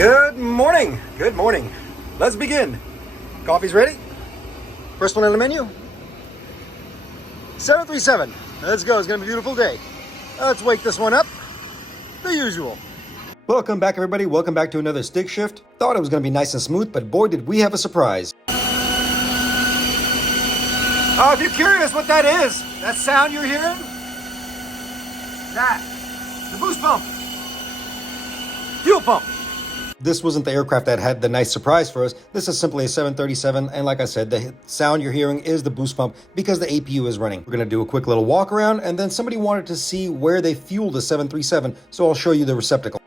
Good morning. Good morning. Let's begin. Coffee's ready. First one on the menu. 737. Let's go. It's going to be a beautiful day. Let's wake this one up. The usual. Welcome back, everybody. Welcome back to another Stig shift. Thought it was going to be nice and smooth, but boy, did we have a surprise. If you're curious what that is, that sound you're hearing, the boost pump, fuel pump. This wasn't the aircraft that had the nice surprise for us. This is simply a 737, and like I said, the sound you're hearing is the boost pump because the APU is running. We're going to do a quick little walk around, and then somebody wanted to see where they fuel the 737, so I'll show you the receptacle.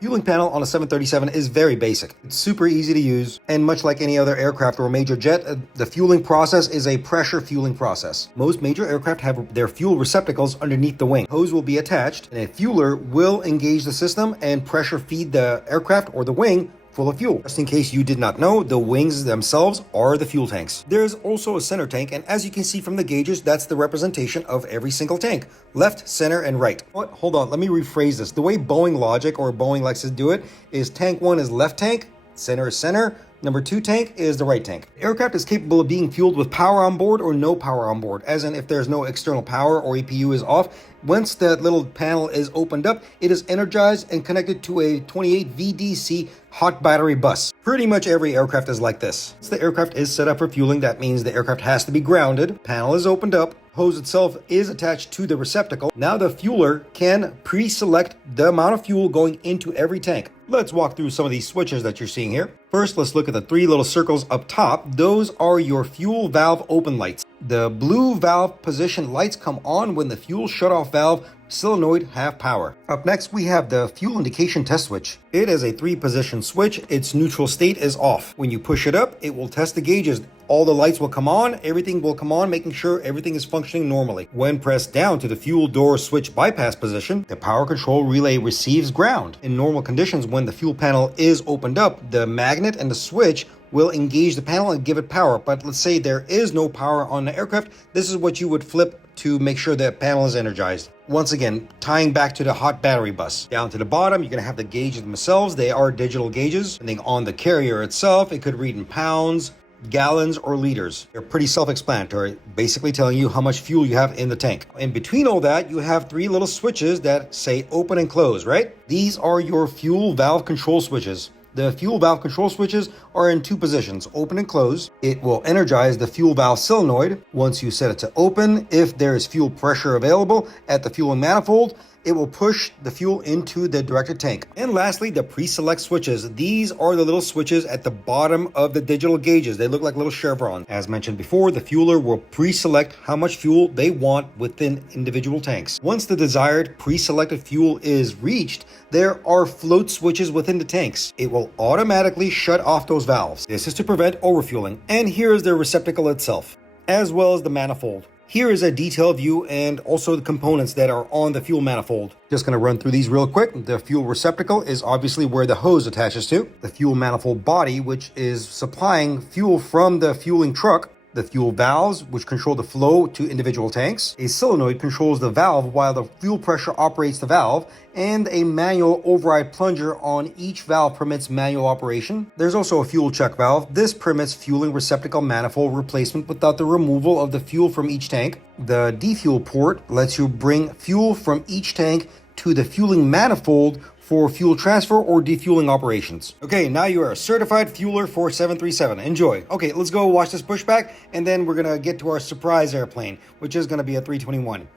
Fueling panel on a 737 is very basic. It's super easy to use, and much like any other aircraft or major jet, the fueling process is a pressure fueling process. Most major aircraft have their fuel receptacles underneath the wing. Hose will be attached, and a fueler will engage the system and pressure feed the aircraft or the wing full of fuel. Just in case you did not know, the wings themselves are the fuel tanks. There's also a center tank, and as you can see from the gauges, that's the representation of every single tank. Left, center, and right. What? Hold on, let me rephrase this. The way Boeing logic, or Boeing likes to do it, is tank 1 is left tank, center is center, number 2 tank is the right tank. The aircraft is capable of being fueled with power on board or no power on board, as in if there's no external power or APU is off. Once that little panel is opened up, it is energized and connected to a 28 VDC hot battery bus. Pretty much every aircraft is like this. Once the aircraft is set up for fueling, that means the aircraft has to be grounded. Panel is opened up. Hose itself is attached to the receptacle. Now the fueler can pre-select the amount of fuel going into every tank. Let's walk through some of these switches that you're seeing here. First, let's look at the 3 little circles up top. Those are your fuel valve open lights. The blue valve position lights come on when the fuel shutoff valve solenoid have power. Up next, we have the fuel indication test switch. It is a 3-position switch. Its neutral state is off. When you push it up, it will test the gauges. All the lights will come on, everything will come on, making sure everything is functioning normally. When pressed down to the fuel door switch bypass position, the power control relay receives ground. In normal conditions, when the fuel panel is opened up, the magnet and the switch will engage the panel and give it power. But let's say there is no power on the aircraft, this is what you would flip to make sure that panel is energized. Once again, tying back to the hot battery bus. Down to the bottom, you're going to have the gauges themselves. They are digital gauges. And then on the carrier itself, it could read in pounds, gallons, or liters. They're pretty self-explanatory, basically telling you how much fuel you have in the tank. In between all that, you have 3 little switches that say open and close, right? These are your fuel valve control switches. The fuel valve control switches are in 2 positions, open and close. It will energize the fuel valve solenoid. Once you set it to open, if there is fuel pressure available at the fueling manifold, it will push the fuel into the directed tank. And lastly, the pre-select switches. These are the little switches at the bottom of the digital gauges. They look like little chevrons. As mentioned before, the fueler will pre-select how much fuel they want within individual tanks. Once the desired pre-selected fuel is reached, there are float switches within the tanks. It will automatically shut off those valves. This is to prevent overfueling. And here is the receptacle itself, as well as the manifold. Here is a detailed view and also the components that are on the fuel manifold. Just going to run through these real quick. The fuel receptacle is obviously where the hose attaches to. The fuel manifold body, which is supplying fuel from the fueling truck. The fuel valves, which control the flow to individual tanks. A solenoid controls the valve while the fuel pressure operates the valve, and a manual override plunger on each valve permits manual operation. There's also a fuel check valve. This permits fueling receptacle manifold replacement without the removal of the fuel from each tank. The defuel port lets you bring fuel from each tank to the fueling manifold for fuel transfer or defueling operations. Okay, now you are a certified fueler for 737. Enjoy. Okay, let's go watch this pushback, and then we're gonna get to our surprise airplane, which is gonna be a 321.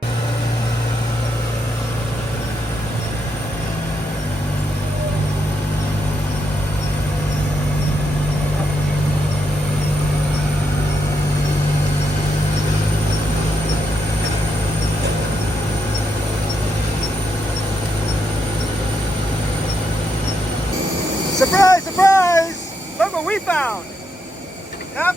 Surprise, surprise! Look what we found! Yep,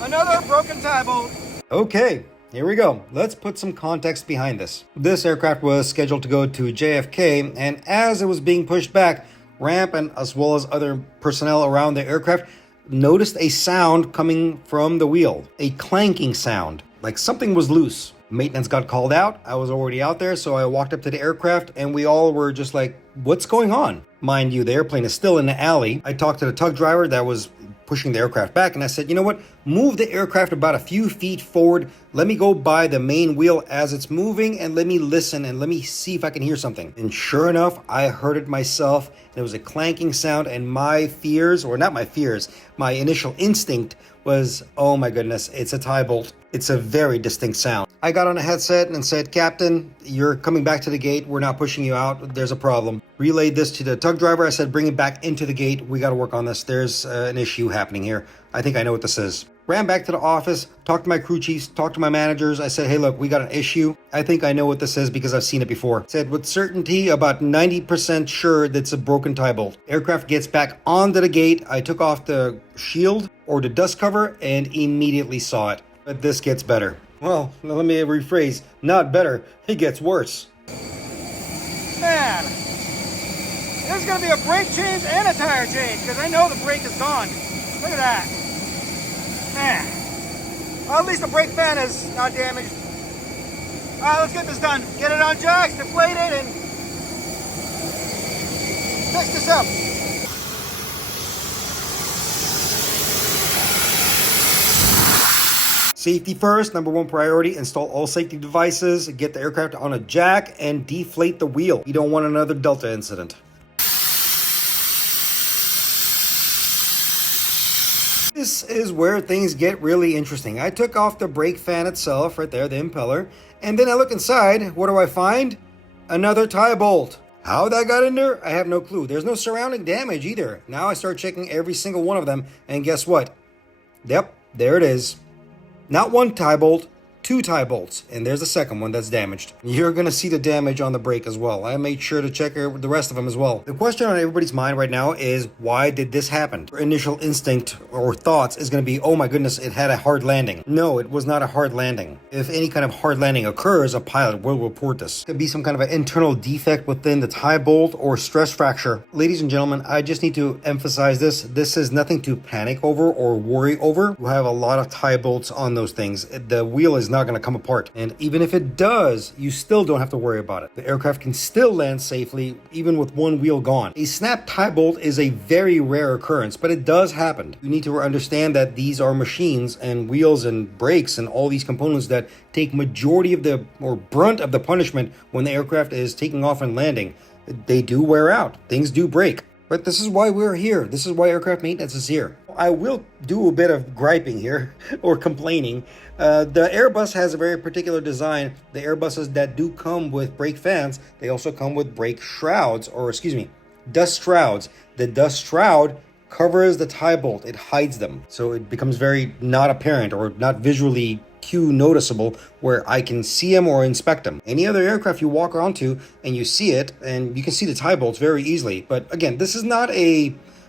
another broken tie bolt. Okay, here we go. Let's put some context behind this. This aircraft was scheduled to go to JFK, and as it was being pushed back, ramp and as well as other personnel around the aircraft noticed a sound coming from the wheel. A clanking sound, like something was loose. Maintenance got called out. I was already out there, so I walked up to the aircraft and we all were just like, what's going on? Mind you, the airplane is still in the alley. I talked to the tug driver that was pushing the aircraft back, and I said, you know what? Move the aircraft about a few feet forward. Let me go by the main wheel as it's moving, and let me listen and let me see if I can hear something. And sure enough, I heard it myself. There was a clanking sound, and my fears, or not my fears, my initial instinct was, oh my goodness, it's a tie bolt. It's a very distinct sound. I got on a headset and said, Captain, you're coming back to the gate. We're not pushing you out. There's a problem. Relayed this to the tug driver. I said, bring it back into the gate. We got to work on this. There's an issue happening here. I think I know what this is. Ran back to the office, talked to my crew chiefs, talked to my managers. I said, hey, look, we got an issue. I think I know what this is because I've seen it before. Said with certainty, about 90% sure that's a broken tie bolt. Aircraft gets back onto the gate. I took off the shield or the dust cover and immediately saw it. But this gets better. Well, let me rephrase. Not better. It gets worse. Man, there's going to be a brake change and a tire change because I know the brake is gone. Look at that. Man. Well, at least the brake fan is not damaged. All right, let's get this done. Get it on jacks, deflate it, and fix this up. Safety first, number one priority, install all safety devices, get the aircraft on a jack, and deflate the wheel. You don't want another Delta incident. This is where things get really interesting. I took off the brake fan itself, right there, the impeller, and then I look inside. What do I find? Another tie bolt. How that got in there, I have no clue. There's no surrounding damage either. Now I start checking every single one of them, and guess what? Yep, there it is. Not one tie bolt, two tie bolts, and there's the second one that's damaged. You're going to see the damage on the brake as well. I made sure to check the rest of them as well. The question on everybody's mind right now is, why did this happen? Your initial instinct or thoughts is going to be, oh my goodness, it had a hard landing. No, it was not a hard landing. If any kind of hard landing occurs, a pilot will report this. It could be some kind of an internal defect within the tie bolt or stress fracture. Ladies and gentlemen, I just need to emphasize this. This is nothing to panic over or worry over. You have a lot of tie bolts on those things. The wheel is not going to come apart. And even if it does, you still don't have to worry about it. The aircraft can still land safely, even with one wheel gone. A snap tie bolt is a very rare occurrence, but it does happen. You need to understand that these are machines and wheels and brakes and all these components that take majority of the, or brunt of the punishment when the aircraft is taking off and landing. They do wear out. Things do break. But this is why we're here. This is why aircraft maintenance is here. I will do a bit of griping here, or complaining. The Airbus has a very particular design. The Airbuses that do come with brake fans, they also come with brake shrouds, or excuse me, dust shrouds. The dust shroud covers the tie bolt. It hides them. So it becomes very not apparent or not visually cue noticeable where I can see them or inspect them. Any other aircraft you walk onto and you see it, and you can see the tie bolts very easily. But again, this is not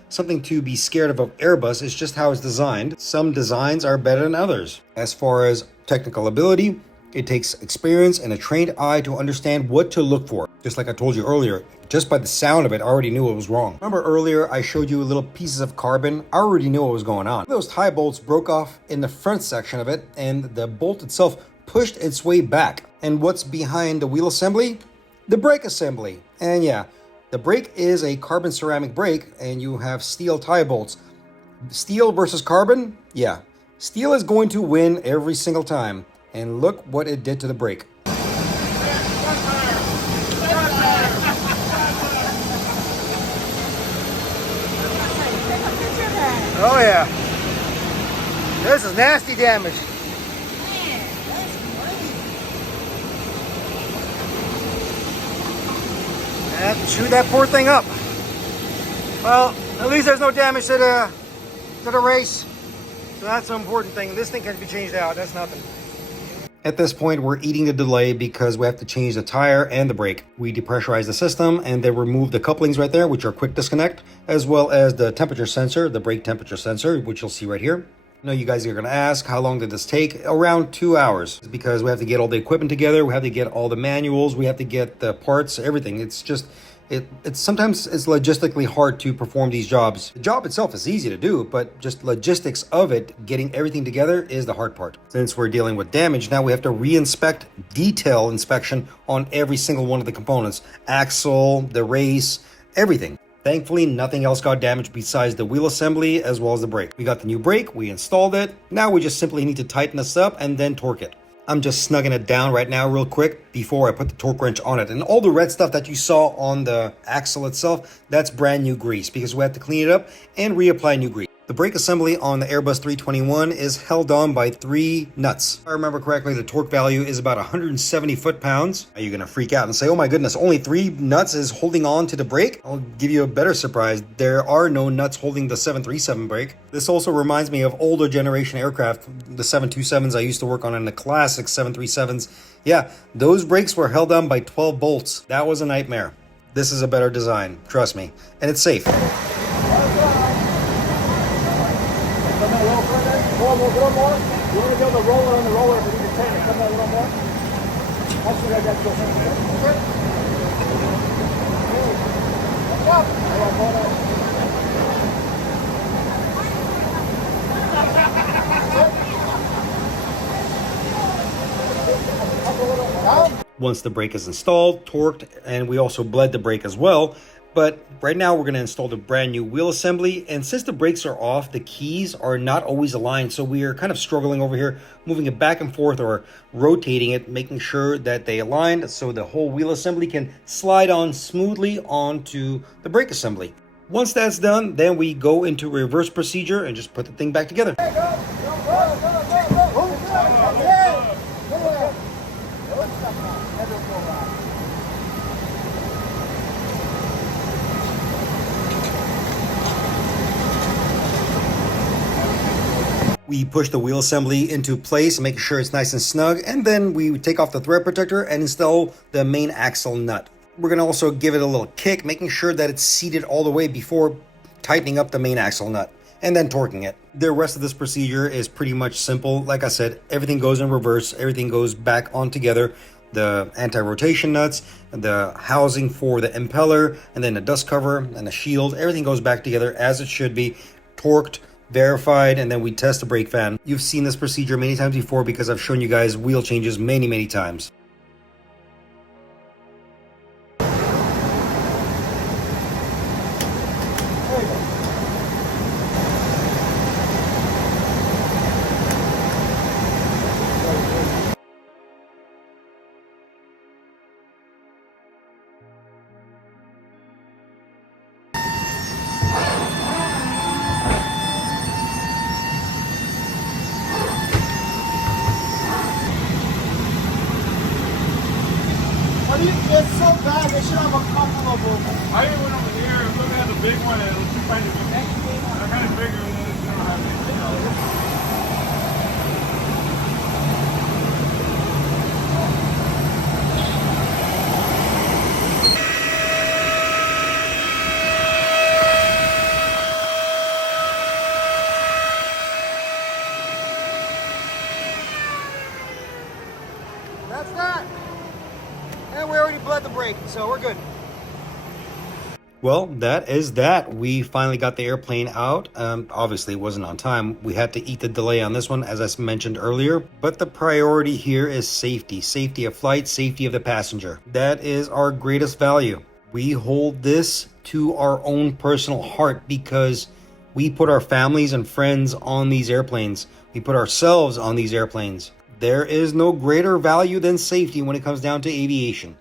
something to be scared of Airbus. It's just how it's designed. Some designs are better than others. As far as technical ability, it takes experience and a trained eye to understand what to look for. Just like I told you earlier, just by the sound of it, I already knew it was wrong. Remember earlier I showed you little pieces of carbon? I already knew what was going on. Those tie bolts broke off in the front section of it, and the bolt itself pushed its way back. And what's behind the wheel assembly? The brake assembly. And yeah, the brake is a carbon ceramic brake, and you have steel tie bolts. Steel versus carbon? Yeah. Steel is going to win every single time. And look what it did to the brake. Oh yeah. This is nasty damage. I have to chew that poor thing up. Well, at least there's no damage to the race. So that's the important thing. This thing can be changed out. That's nothing. At this point, we're eating the delay because we have to change the tire and the brake. We depressurize the system and then remove the couplings right there, which are quick disconnect, as well as the temperature sensor, the brake temperature sensor, which you'll see right here. I know you guys are going to ask, how long did this take? Around 2 hours, because we have to get all the equipment together. We have to get all the manuals. We have to get the parts, everything. It's just It's sometimes it's logistically hard to perform these jobs. The job itself is easy to do, but just logistics of it, getting everything together, is the hard part. Since we're dealing with damage, now we have to reinspect, detail inspection on every single one of the components. Axle, the race, everything. Thankfully, nothing else got damaged besides the wheel assembly as well as the brake. We got the new brake, we installed it. Now we just simply need to tighten this up and then torque it. I'm just snugging it down right now real quick before I put the torque wrench on it. And all the red stuff that you saw on the axle itself, that's brand new grease because we have to clean it up and reapply new grease. The brake assembly on the Airbus 321 is held on by 3 nuts. If I remember correctly, the torque value is about 170 foot-pounds. Are you going to freak out and say, oh my goodness, only 3 nuts is holding on to the brake? I'll give you a better surprise. There are no nuts holding the 737 brake. This also reminds me of older generation aircraft, the 727s I used to work on, and the classic 737s. Yeah, those brakes were held on by 12 bolts. That was a nightmare. This is a better design, trust me, and it's safe. Come in a little further. Go a little more. You want to be able to roll it on the roller if you need to turn it. Come in a little more. That's what I got to go. Okay. Watch out. All right, hold on. Once the brake is installed, torqued, and we also bled the brake as well. But right now we're going to install the brand new wheel assembly, and since the brakes are off, the keys are not always aligned, so we are kind of struggling over here, moving it back and forth or rotating it, making sure that they align so the whole wheel assembly can slide on smoothly onto the brake assembly. Once that's done, then we go into reverse procedure and just put the thing back together. We push the wheel assembly into place, making sure it's nice and snug, and then we take off the thread protector and install the main axle nut. We're going to also give it a little kick, making sure that it's seated all the way before tightening up the main axle nut, and then torquing it. The rest of this procedure is pretty much simple. Like I said, everything goes in reverse, everything goes back on together. The anti-rotation nuts, the housing for the impeller, and then the dust cover and the shield, everything goes back together as it should be, torqued, verified, and then we test the brake fan. You've seen this procedure many times before because I've shown you guys wheel changes many times. It's so bad, they should have a couple of them. I even went over here and looked at the big one and was trying to be next to it. I kind of figured we don't have anything. That's that. And we already bled the brake, so we're good. Well, that is that. We finally got the airplane out. Obviously, it wasn't on time. We had to eat the delay on this one, as I mentioned earlier. But the priority here is safety. Safety of flight, safety of the passenger. That is our greatest value. We hold this to our own personal heart because we put our families and friends on these airplanes. We put ourselves on these airplanes. There is no greater value than safety when it comes down to aviation.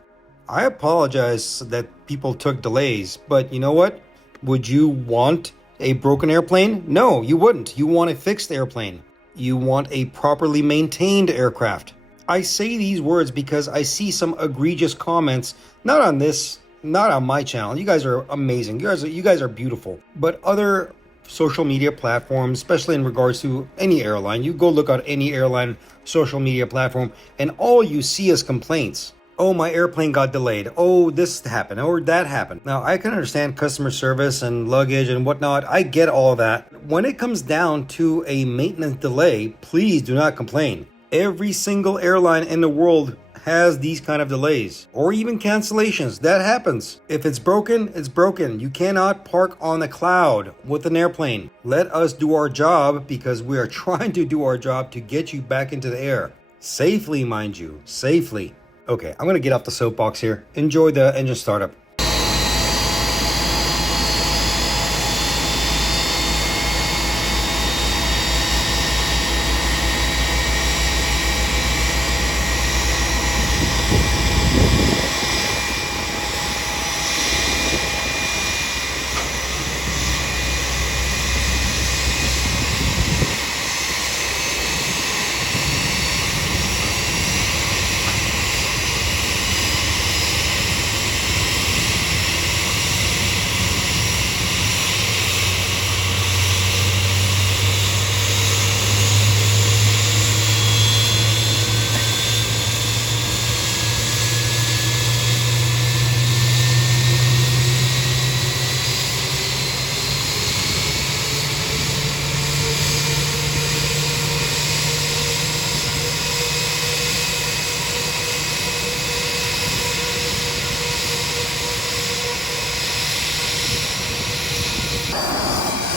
I apologize that people took delays, but you know what? Would you want a broken airplane? No, you wouldn't. You want a fixed airplane. You want a properly maintained aircraft. I say these words because I see some egregious comments, not on this, not on my channel. You guys are amazing. You guys are beautiful. But other social media platforms, especially in regards to any airline, you go look at any airline social media platform and all you see is complaints. Oh, my airplane got delayed. Oh, this happened or that happened. Now, I can understand customer service and luggage and whatnot. I get all of that. When it comes down to a maintenance delay, please do not complain. Every single airline in the world has these kind of delays or even cancellations. That happens. If it's broken, it's broken. You cannot park on the cloud with an airplane. Let us do our job, because we are trying to do our job to get you back into the air. Safely, mind you. Safely. Okay, I'm going to get off the soapbox here. Enjoy the engine startup.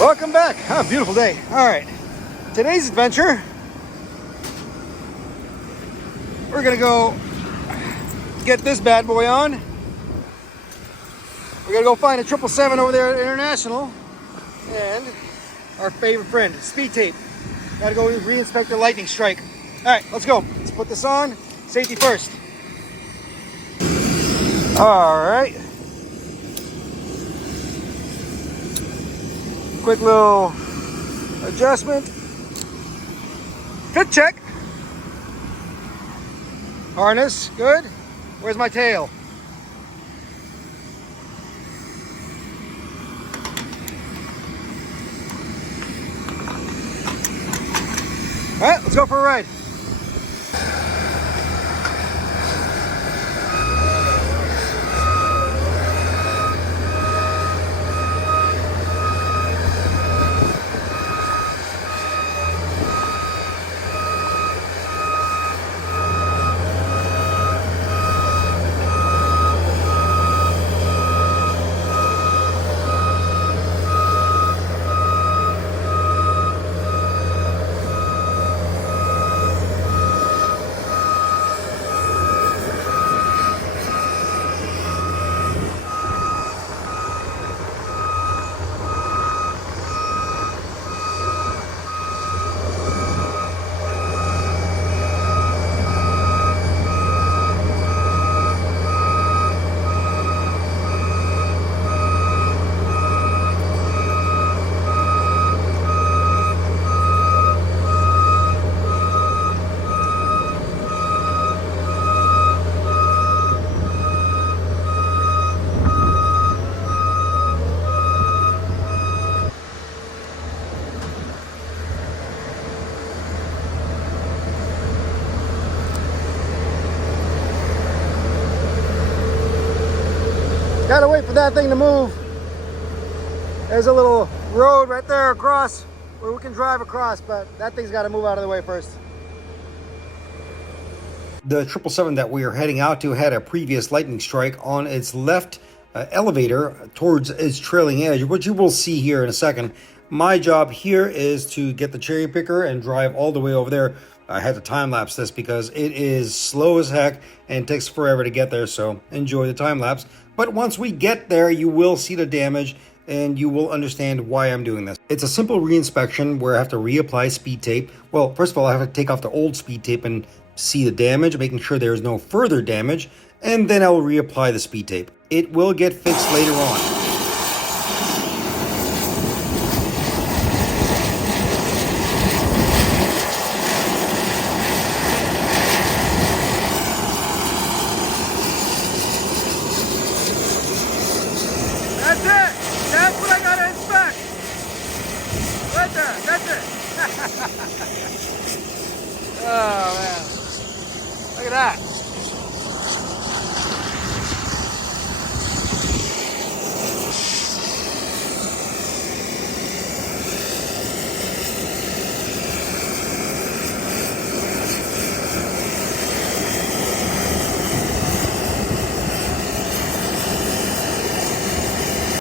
Welcome back. Oh, beautiful day. All right, today's adventure, we're gonna go get this bad boy on. We're gonna go find a 777 over there at International, and our favorite friend, speed tape. Gotta go reinspect the lightning strike. All right, let's go. Let's put this on. Safety first. All right. Quick little adjustment. Fit check. Harness, good. Where's my tail? All right, let's go for a ride. Gotta wait for that thing to move. There's a little road right there across where we can drive across, but that thing's gotta move out of the way first. The 777 that we are heading out to had a previous lightning strike on its left elevator towards its trailing edge, which you will see here in a second. My job here is to get the cherry picker and drive all the way over there. I had to time lapse this because it is slow as heck and takes forever to get there, so enjoy the time lapse. But once we get there, you will see the damage and you will understand why I'm doing this. It's a simple reinspection where I have to reapply speed tape. Well, first of all, I have to take off the old speed tape and see the damage, making sure there is no further damage, and then I will reapply the speed tape. It will get fixed later on. That's it! That's what I gotta inspect! Right there, that's it! Oh man. Look at that.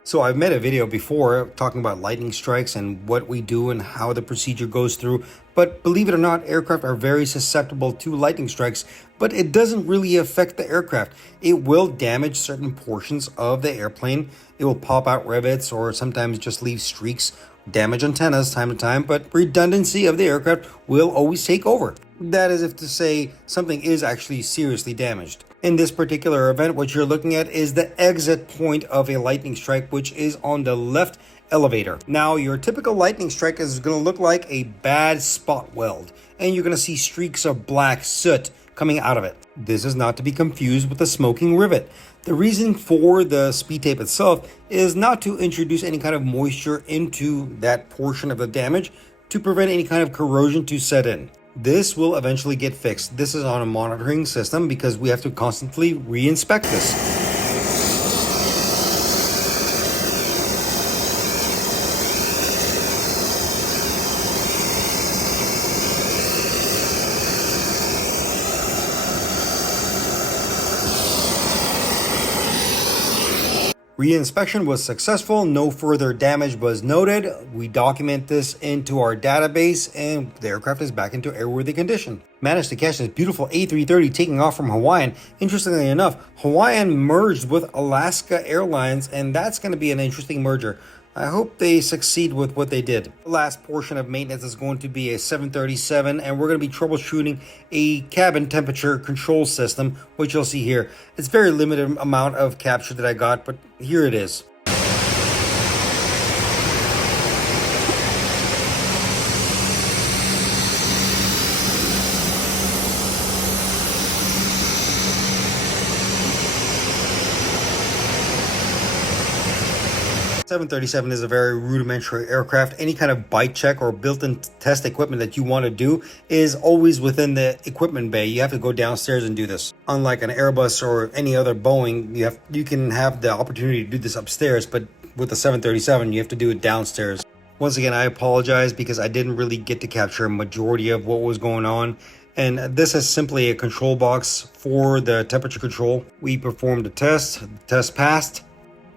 So I've made a video before talking about lightning strikes and what we do and how the procedure goes through. But believe it or not, aircraft are very susceptible to lightning strikes, but it doesn't really affect the aircraft. It will damage certain portions of the airplane. It will pop out rivets or sometimes just leave streaks, damage antennas time to time, but redundancy of the aircraft will always take over. That is if to say something is actually seriously damaged. In this particular event, what you're looking at is the exit point of a lightning strike, which is on the left elevator. Now, your typical lightning strike is going to look like a bad spot weld, and you're going to see streaks of black soot coming out of it. This is not to be confused with a smoking rivet. The reason for the speed tape itself is not to introduce any kind of moisture into that portion of the damage to prevent any kind of corrosion to set in. This will eventually get fixed. This is on a monitoring system because we have to constantly reinspect this. 'Reinspection was successful, no further damage was noted. We document this into our database and the aircraft is back into airworthy condition. Managed to catch this beautiful A330 taking off from Hawaiian. Interestingly enough, Hawaiian merged with Alaska Airlines, and that's going to be an interesting merger. I hope they succeed with what they did. The last portion of maintenance is going to be a 737, and we're going to be troubleshooting a cabin temperature control system, which you'll see here. It's very limited amount of capture that I got, but here it is. The 737 is a very rudimentary aircraft. Any kind of bite check or built-in test equipment that you want to do is always within the equipment bay. You have to go downstairs and do this. Unlike an Airbus or any other Boeing, you can have the opportunity to do this upstairs, but with the 737, you have to do it downstairs. Once again, I apologize because I didn't really get to capture a majority of what was going on. And this is simply a control box for the temperature control. We performed a test. The test passed.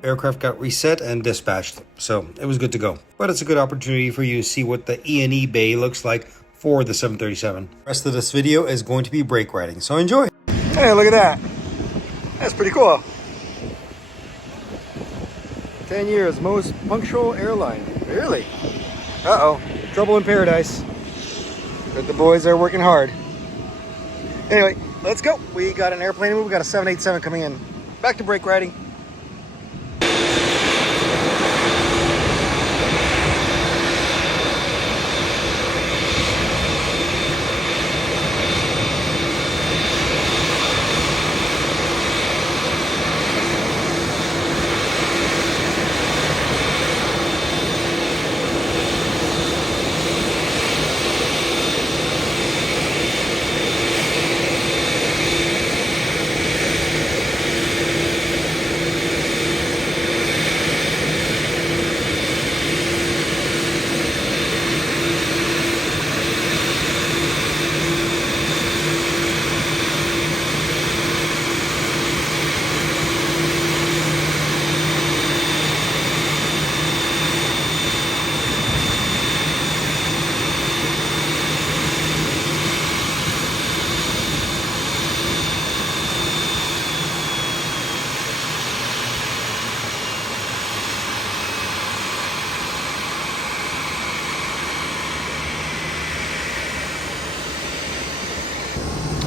Aircraft got reset and dispatched, so it was good to go. But it's a good opportunity for you to see what the E&E bay looks like for the 737. The rest of this video is going to be brake riding, so enjoy. Hey, look at that. That's pretty cool. 10 years, most punctual airline. Really? Uh-oh, trouble in paradise. But the boys are working hard. Anyway, let's go. We got an airplane, we got a 787 coming in. Back to brake riding.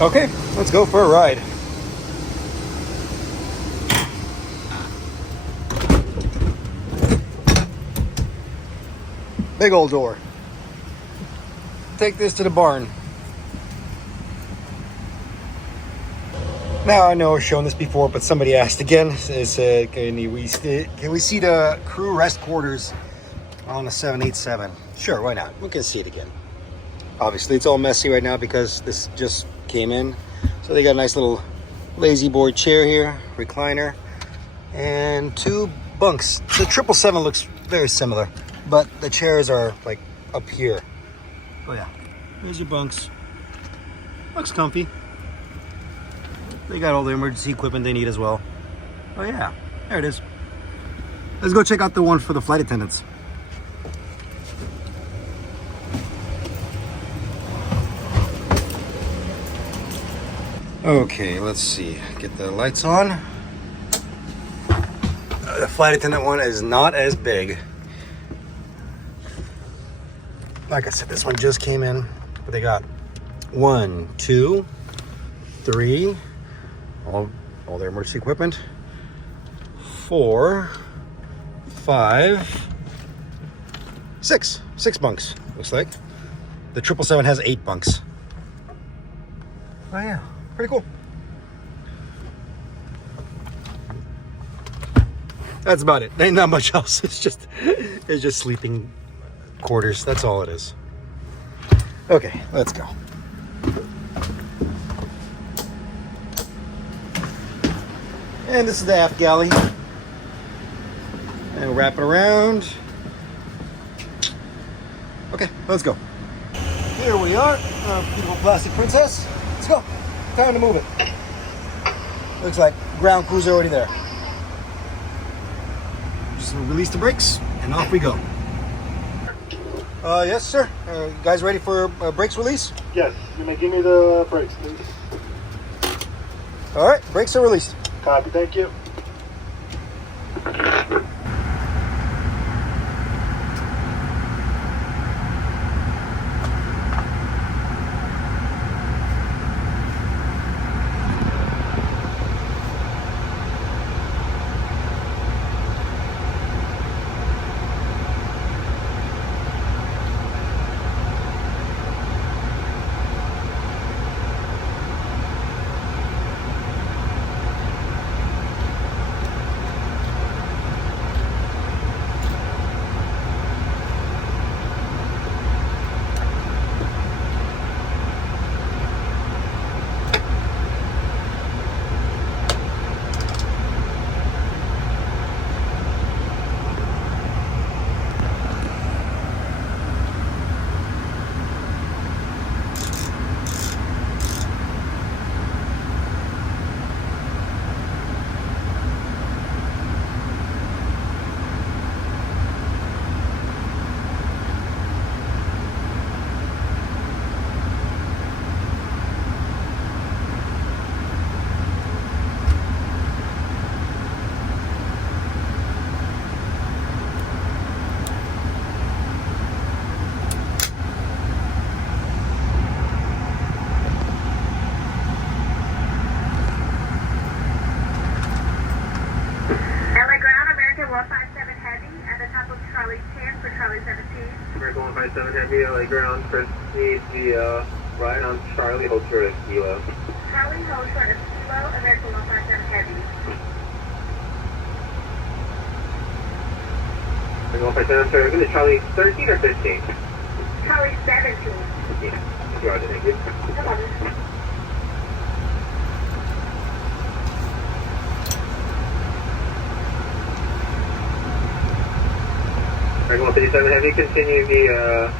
Okay, let's go for a ride. Big old door. Take this to the barn. Now, I know I've shown this before, but somebody asked again. They said, can we see the crew rest quarters on a 787? Sure, why not? We can see it again. Obviously, it's all messy right now because this just came in. So they got a nice little lazy boy chair here, recliner, and 2 bunks. The 777 looks very similar, but the chairs are like up here. Oh yeah, there's your bunks. Looks comfy. They got all the emergency equipment they need as well. Oh yeah, there it is. Let's go check out the one for the flight attendants. Okay, let's see. Get the lights on. The flight attendant one is not as big. Like I said, this one just came in, but they got 1, 2, 3, all their emergency equipment. 4, 5, 6 bunks, looks like. The 777 has 8 bunks. Oh yeah, pretty cool. That's about it. Ain't not much else. It's just sleeping quarters. That's all it is. Okay, let's go. And this is the aft galley. And we'll wrap it around. Okay, let's go. Here we are, our beautiful plastic princess. Let's go. Time to move it. Looks like ground crew's already there. Just release the brakes and off we go. Yes, sir. You guys ready for brakes release? Yes, you may give me the brakes, please. All right, brakes are released. Copy, thank you. American 157 Heavy, LA ground, Chris needs the ride on Charlie, hold short of kilo. Charlie, hold short of kilo, American 157 Heavy. American 157, sorry, we're going to Charlie 13 or 15? Charlie 17. Yeah, roger, thank you. No problem. American 157 Heavy, continue the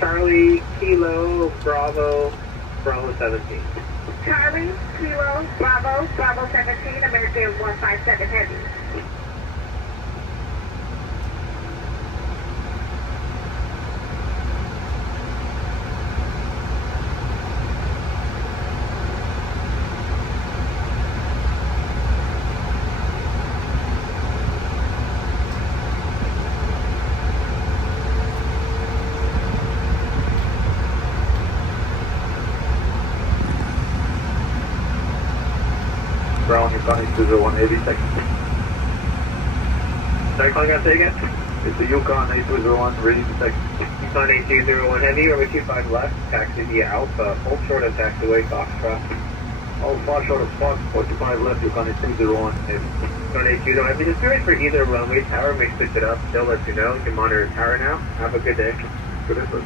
Charlie, Kilo, Bravo, Bravo 17. Charlie, Kilo, Bravo, Bravo 17, American 157 Heavy. Brown, you're calling 201 Heavy, second. Sorry, calling out, say again? It's the Yukon 8201, ready to second. Yukon 8201 Heavy, over 25 left, taxi via Alpha, hold short of taxiway, Foxtrot. All far short of spot, 45 left, Yukon 8201 Heavy. Yukon 8201 Heavy, just curious for either runway tower, may switch it up, they'll let you know. You can monitor tower now. Have a good day. Good effort.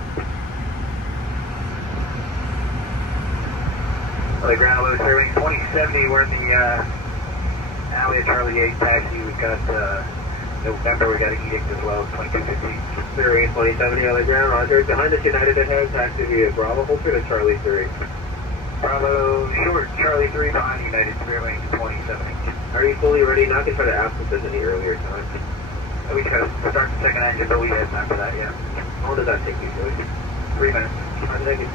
LA ground, low Sherwing 2070, we're in the alley of Charlie 8 taxi. We've got November, we got an edict as well, 2250. Sherwing 2070, LA ground, roger. Behind us, United ahead, taxi via Bravo, hold through to Charlie 3. Bravo, short, Charlie 3, behind United, Sherwing 2070. Are you fully ready? Not to try to ask if there's any earlier time. We just gotta start the second engine, but we have time for that, yeah. How long does that take usually? 3 minutes. I think it's...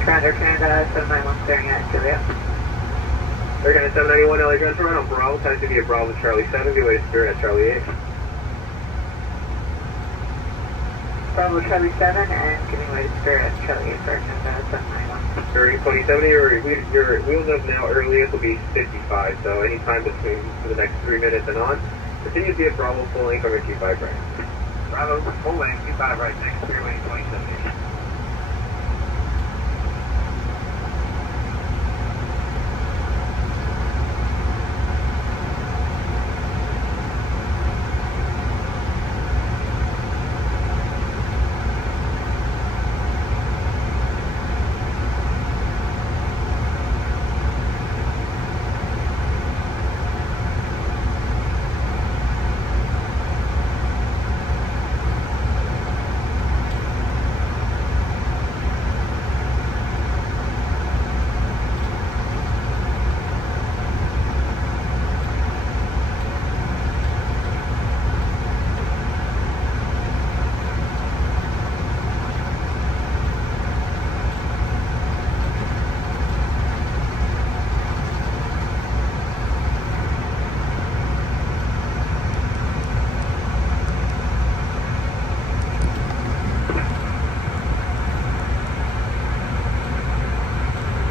Commander Canada 791 staring at Juliet. Air Canada 791, LA Ground Toronto, Bravo, time to be a Bravo Charlie 7, good way to Spirit at Charlie 8. Bravo Charlie 7 and giving way to Spirit at Charlie 8 for Canada 791. During 2070, your wheels up now earliest will be 55, so any time between for the next 3 minutes and on, continue to be a Bravo full length over Q5 right. Bravo full length, Q5 right, next freeway 2070.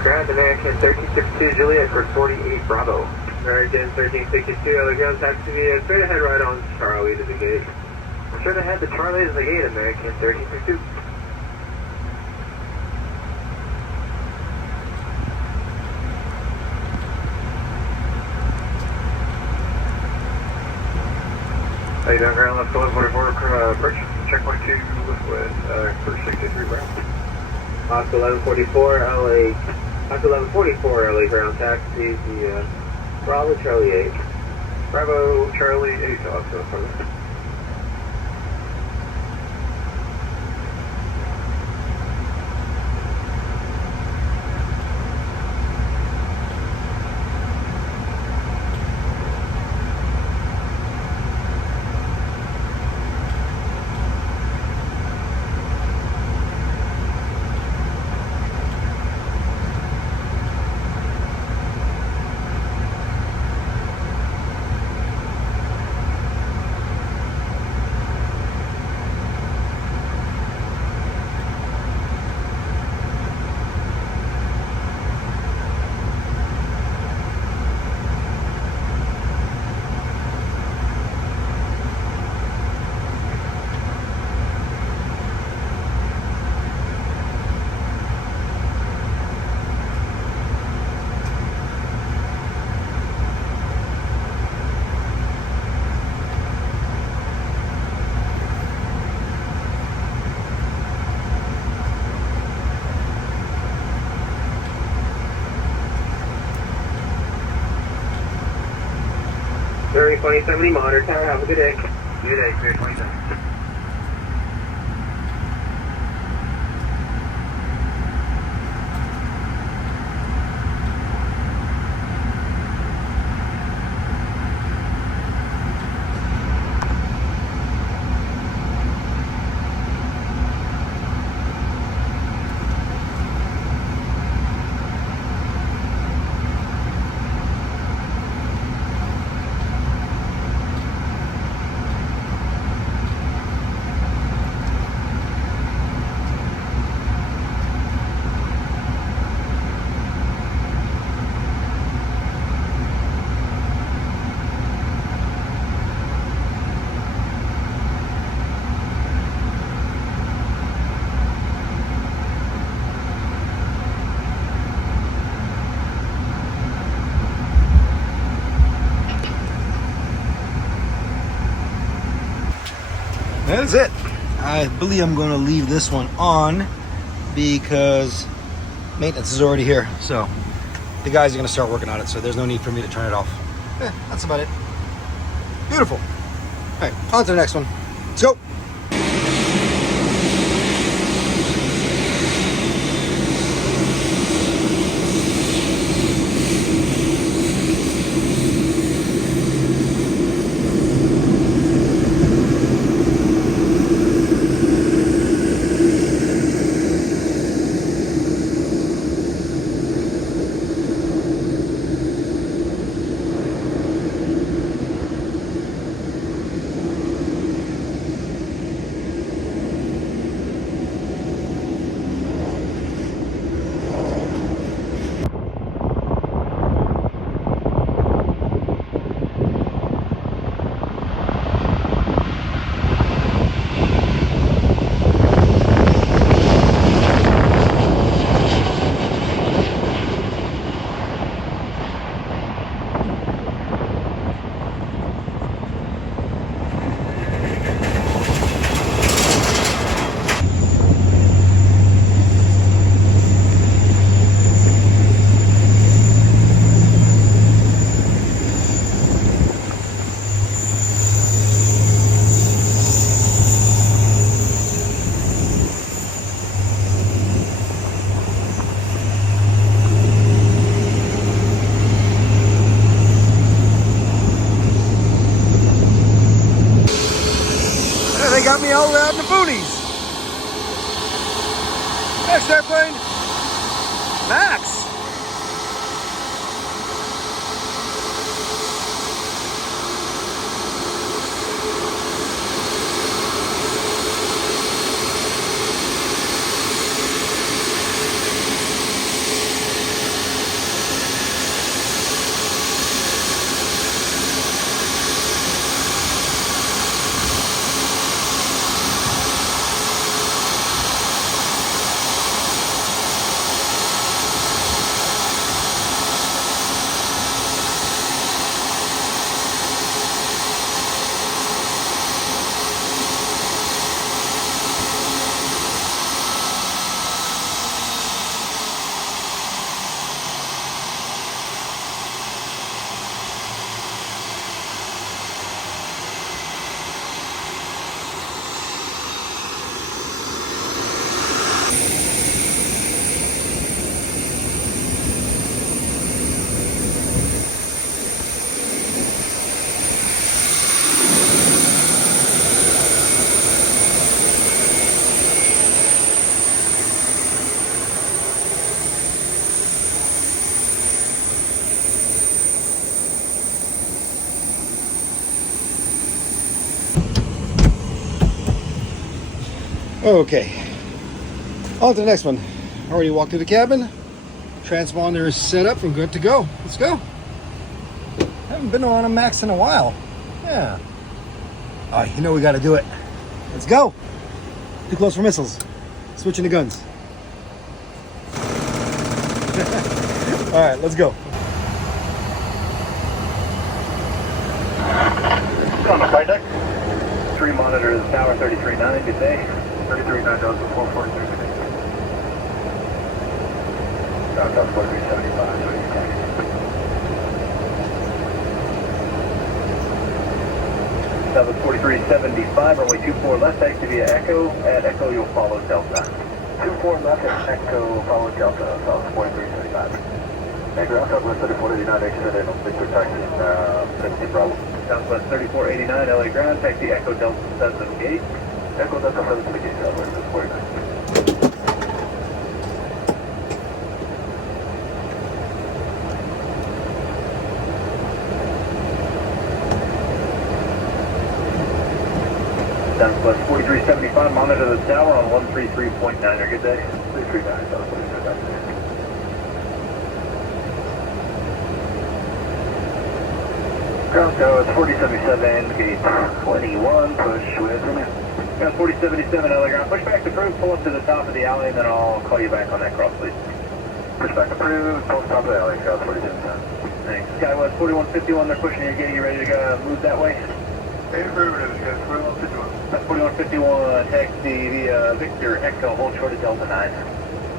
Grand American 1362 Juliet for 48 Bravo. American 1362, other ground taxi to be straight ahead right on Charlie to the gate. Straight ahead to Charlie to the gate, American 1362. How you doing, ground left 1144, approach, checkpoint 2 with first 63 Brown. Oscar 1144, LA, Oscar 1144, LA ground taxi, the Bravo Charlie 8. Bravo Charlie 8, Oscar, affirmative. During 2070 monitor tower, have a good day. Good day, clear 2070. That is it. I believe I'm going to leave this one on because maintenance is already here. So the guys are going to start working on it, so there's no need for me to turn it off. That's about it. Beautiful. All right, on to the next one. Let's go. They got me all the way out in the boonies. Next airplane, Max. Okay, on to the next one. Already walked through the cabin. Transponder is set up and good to go. Let's go. Haven't been on a Max in a while. Yeah. Oh, you know we got to do it. Let's go. Too close for missiles. Switching the guns. All right, let's go. On the flight deck. 3 monitors, tower 33.9, good day. 33.9 goes to 443. Tower 4375, so you can. That was 4375, runway 24 left, exit via Echo. At Echo, you'll follow Delta. 24 left at Echo, follow Delta, south 4375. Echo, Southwest 3489, exit and Victor taxi, 17 Bravo. Southwest 3489, LA ground, taxi Echo Delta 7 gate. Echo Delta 7 gate, Southwest 49. Southwest 4375, monitor the tower on 133.9. Good day. 339, Southwest 339. Ground tower, it's 4077, gate 21, push with me. Ground 4077, LA ground, push back to approved, pull up to the top of the alley, and then I'll call you back on that cross, please. Push back approved, pull to the top of the alley, ground 4077. Thanks. Skywest 4151, they're pushing your gate, you ready to go, move that way? Affirmative, you got 4151. That's 4151, taxi via Victor Echo, hold short of Delta 9.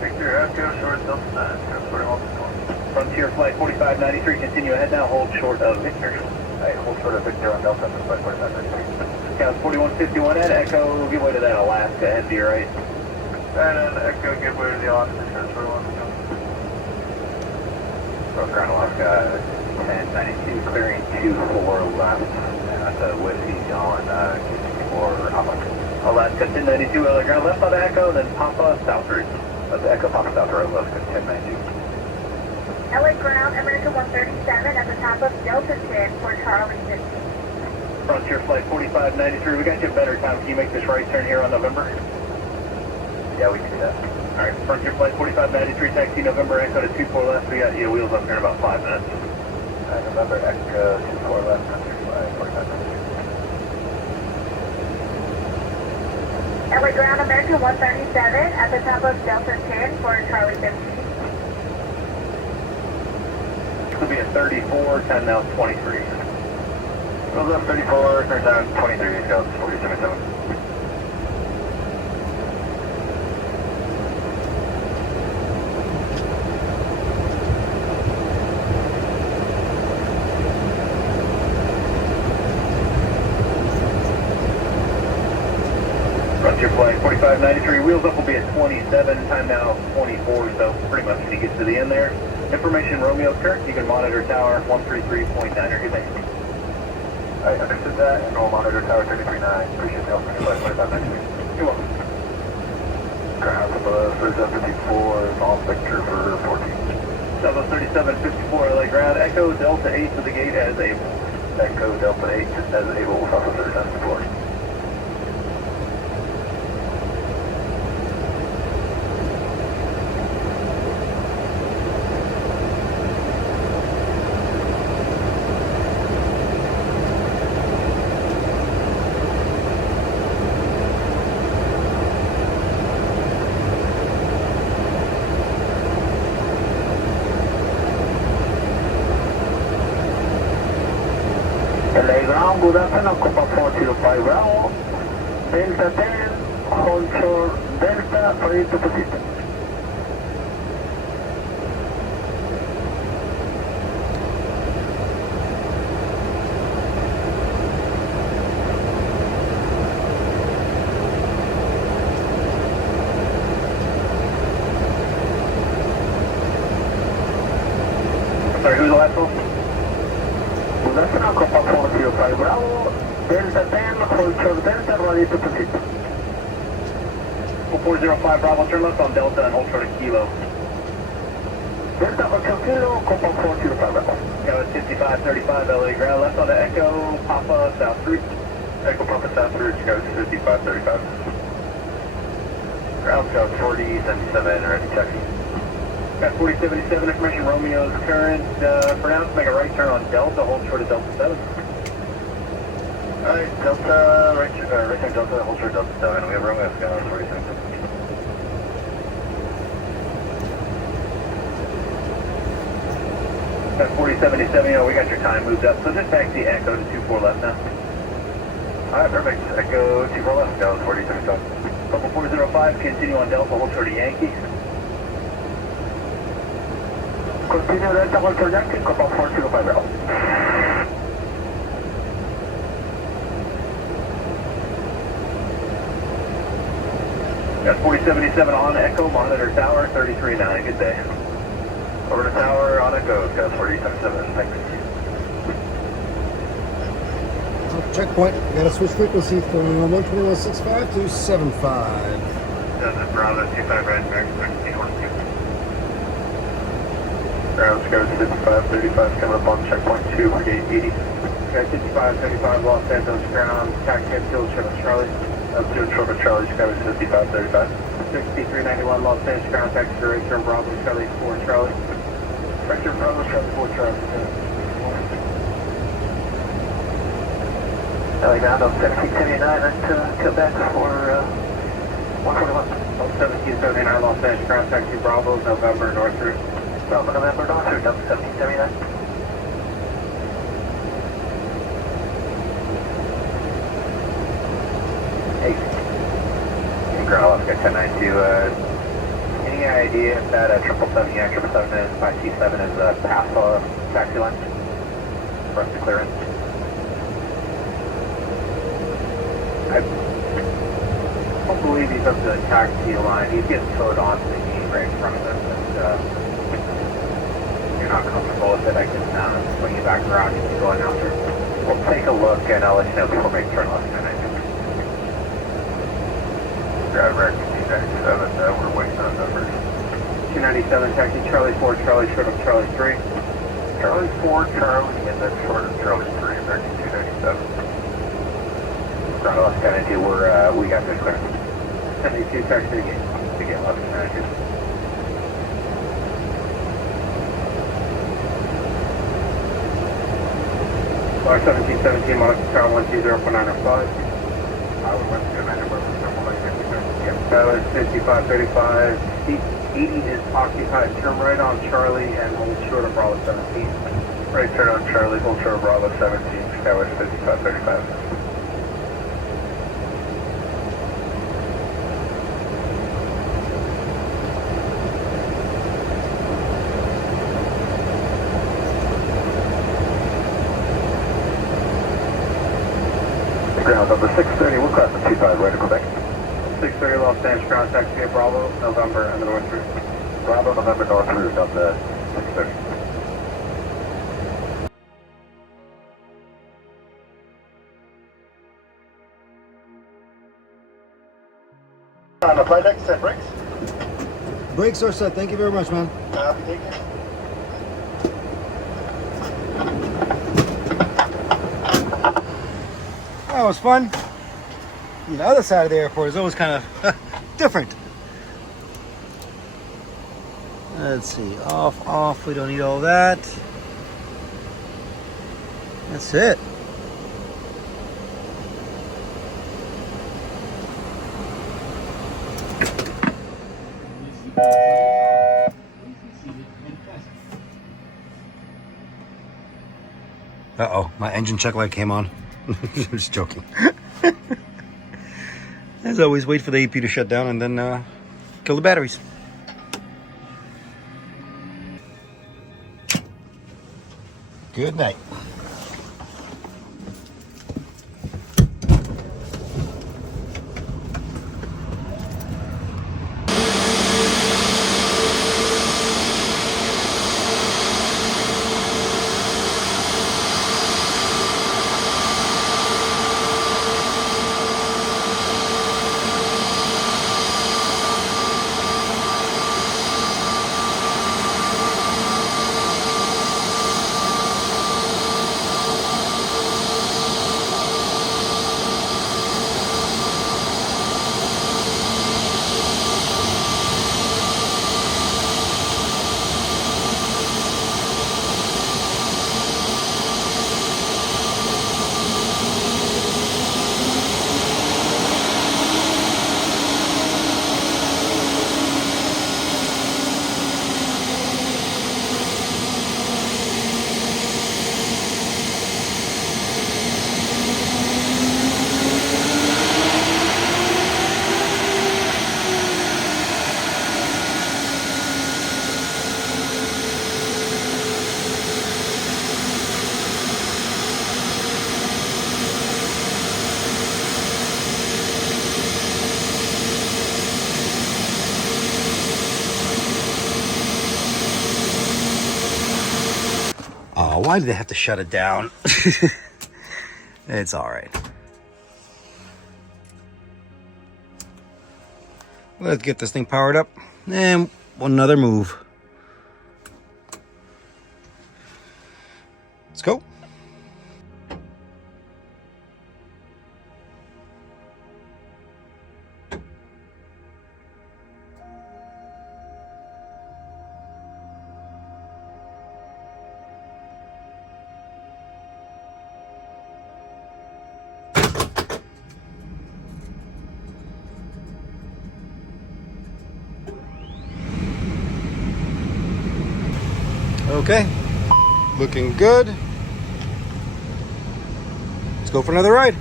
Victor Echo, short Delta 9, got 4151. Frontier flight 4593, continue ahead now, hold short of Victor. Alright, hold short of Victor on Delta, flight 4593. Counts 4151 at Echo, give way to that Alaska, head to your right. And then Echo, give way to the Alaska, got 4151. North Ground Alaska, 1092, clearing 24 left. That's a whiskey going for Alaska 1092, LA ground left on Echo, then Papa South route. That's Echo Papa South route, Alaska 1092. LA ground, American 137 at the top of Delta 10 for Charlie 15. Frontier flight 4593, we got you a better time. Can you make this right turn here on November? Yeah, we can do that. Alright, Frontier flight 4593, taxi November, Echo to 24 left. We got you wheels up here in about 5 minutes. November, Echo, 24 left, Frontier flight 4593. LA ground, American 137 at the top of Delta 10 for Charlie 15. This will be a 34, time now 23. Goes up 34, turns down 23, goes 4077. Frontier flight 4593, wheels up will be at 27, time now 24, so pretty much when you get to the end there. Information Romeo Kirk, you can monitor tower 133.9 or good day. I understood that, and we'll monitor tower 339. Appreciate the help from your flight 4593. You're welcome. Ground above, 3754, all Victor for 14. Southwest 3754 LA ground, Echo Delta 8 to the gate as able. Echo Delta 8 as able, Southwest 3754. LA ground, good afternoon, Copa 405 Bravo. Delta 10, hold short Delta, ready to proceed. Sorry, who's the last one? Good afternoon, Copa 405 Bravo, Delta 10, hold short Delta, ready to proceed. 405 Bravo, turn left on Delta and hold short of Kilo. Delta Hotel Kilo, Copa 405 Bravo. Go at 5535 LA ground, left on the Echo, Papa South route. Echo Papa South route, you go 5535. Ground scout 4077, ready taxi. Got 4077 information, Romeo's current, for now, let's make a right turn on Delta, hold short of Delta 7. Alright, Delta, right turn Delta, hold short Delta 7, we have Romeo Scout 47. Got 4077, we got your time moved up, so just taxi Echo to 24 left now. Alright, perfect. Echo 24 left, Scout 4077. Couple 405, continue on Delta, hold short of Yankee. Continue Delta, hold short Yankee, Copa 405 Bravo. Got 4077 on Echo, monitor tower 339, good day. Over to tower on Echo, Scout 4077, thanks. Checkpoint. We got to switch frequencies from 121.65 to 75. That's Bravo 25 right, American 1312. Ground Scout 5535 coming up on checkpoint 2 for gate 80. Got 5535 Los Santos ground, taxi up to Charlie. Up to Trevor Charlie, Scout 5535. 6391 Los Angeles ground, taxi to right turn Bravo, Charlie 4 Charlie. Right turn Bravo, Charlie 4 Charlie. LA ground on 1779 and Quebec for 141. 1779 Los Angeles ground, taxi Bravo, November North route. Bravo November North route, 1779. Okay, 1092. Any idea if that 777 yeah, 777 is 5T7 is past taxi line for us to clear in? I don't believe he's up to the taxi line. He's getting towed onto the gate right in front of us. And if you're not comfortable with it, I can swing you back around. You can go in after. We'll take a look and I'll let you know before we make turn left. 1092. Driver, 297, we're waiting on numbers. 297, taxi Charlie 4, Charlie short of Charlie 3. Charlie 4, Charlie, and then short of Charlie 3, American 297. Front of left 1092, we got good clearance. 1092, taxi to get left 1092. Bar 1717, Monaco Tower 120.905. I would want to go 9 that was 5535. 80 is occupied. Turn right on Charlie and hold short of Bravo 17. Right turn on Charlie, hold short of Bravo 17. That was 5535. Ground number 630, we'll cross the 25 right to Quebec. 630 Los Angeles ground taxi at Bravo, November, and the North Route. Bravo, November, North Route on the 630. On the flight deck, set brakes. Brakes are set. Thank you very much, man. Copy, take care. That was fun. The other side of the airport is always kind of different. Let's see, off, we don't need all that. That's it. Uh-oh, my engine check light came on. I'm just joking. As always, wait for the AP to shut down and then kill the batteries. Good night. Oh, why did they have to shut it down? It's all right. Let's get this thing powered up and another move. Let's go. Okay, looking good. Let's go for another ride.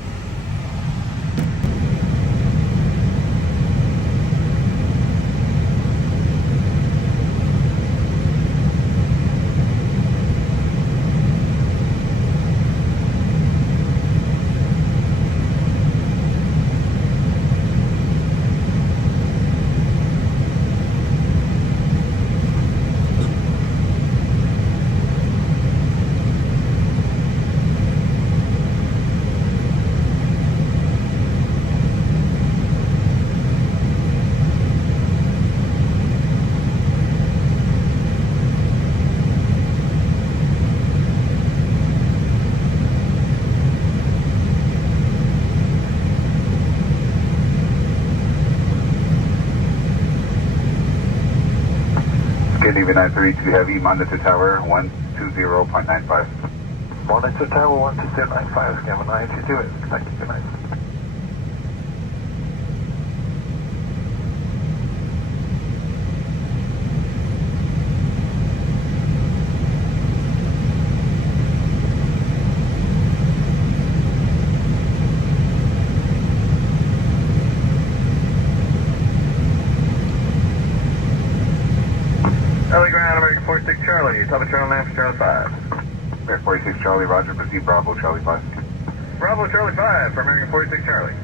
Kennedy 932 Heavy, monitor tower 120.95. Monitor tower 120.95, Gamma 922, it's connected to 9. LA ground, American 46 Charlie, top of Charlie 9 for Charlie 5. American 46 Charlie, roger, proceed Bravo, Charlie 5. Bravo Charlie 5 for American 46 Charlie.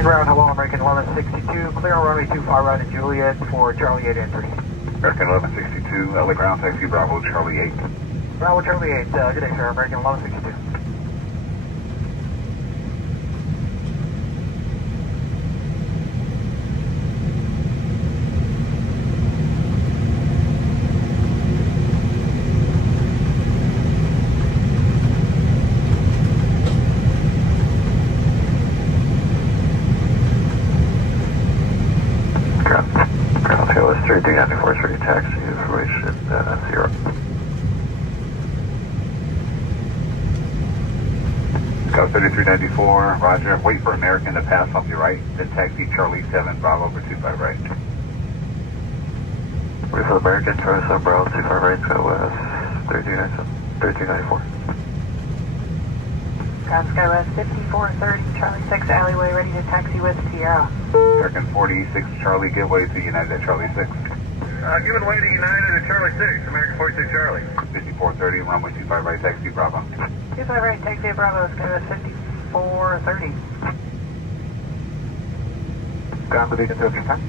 Ground, hello, American 1162, clear on runway 25 right in Juliet for Charlie 8 entry. American 1162, LA ground, taxi Bravo, Charlie 8. Bravo Charlie 8, good day, sir, American 1162. Ground tail is 3394 for your taxi information 0. Scout 3394, roger. Wait for American to pass off your right, then taxi Charlie 7 Bravo over 25 right. Wait for American, Charlie 7 Bravo 25 right, Scout West 3394. Ground Sky West 5430, Charlie 6 alleyway, ready to taxi with Sierra. American 46 Charlie, give way to United at Charlie 6. Giving way to United at Charlie 6, American 46 Charlie. 5430, runway 25 right, taxi Bravo. 25 right, taxi Bravo, Sky West 5430. Ground leading Turkish time.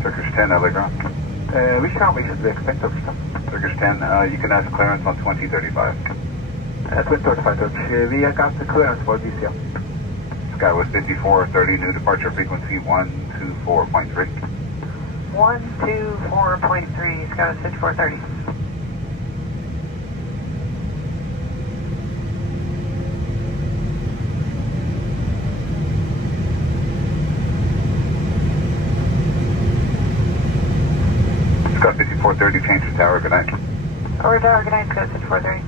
Turkish 10, LA ground. Which ground we should expect Turkish time? Turkish 10, you can ask clearance on 2035. 2035 Turkish, we got the clearance for DCL. Sky was 5430, new departure frequency 124.3. 124.3, Sky West 5430. Sky 5430, change to tower, good night. Over tower, good night, Sky West 5430.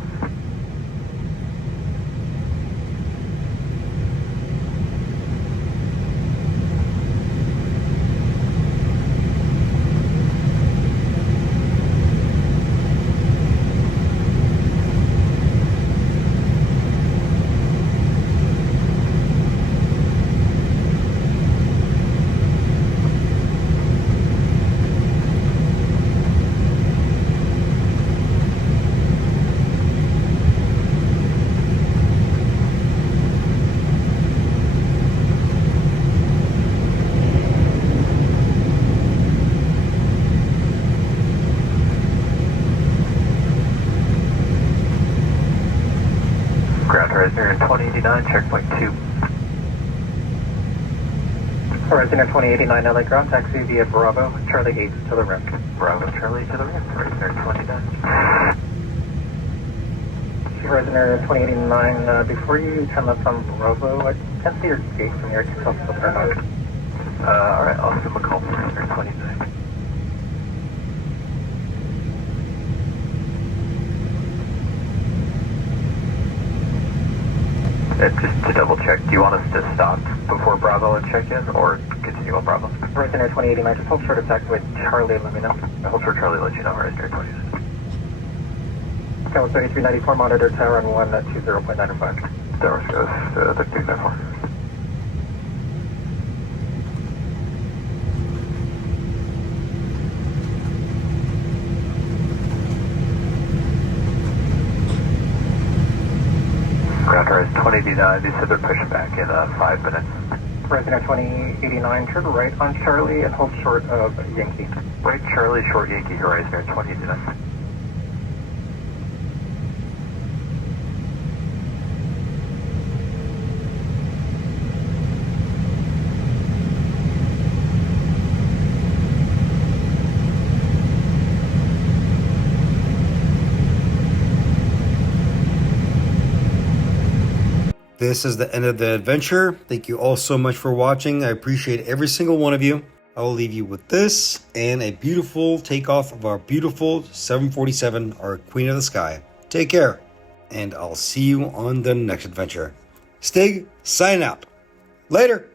Ground Horizon 2089, checkpoint 2. Horizon 2089, LA ground, taxi via Bravo, Charlie 8 to the rim. Bravo Charlie to the rim, Horizon 29. Horizon 2089, before you turn left on Bravo, I can't see your gate from here, can tell still turn on. Alright, Austin McCall, Horizon 29. Just to double check, do you want us to stop before Bravo and check in, or continue on Bravo? Horizon 2089, just hold short of taxi with Charlie, let me know. Hold for Charlie, let you know, Horizon 29. Skyline 3394, monitor tower on 120.95. Tower goes 3394. Ground Horizon 2089, they said they're pushing back in 5 minutes. Horizon 2089, turn right on Charlie and hold short of Yankee. Right Charlie, short Yankee, Horizon 2089. This is the end of the adventure. Thank you all so much for watching. I appreciate every single one of you. I will leave you with this and a beautiful takeoff of our beautiful 747, our Queen of the Sky. Take care, and I'll see you on the next adventure. Stig, sign out. Later.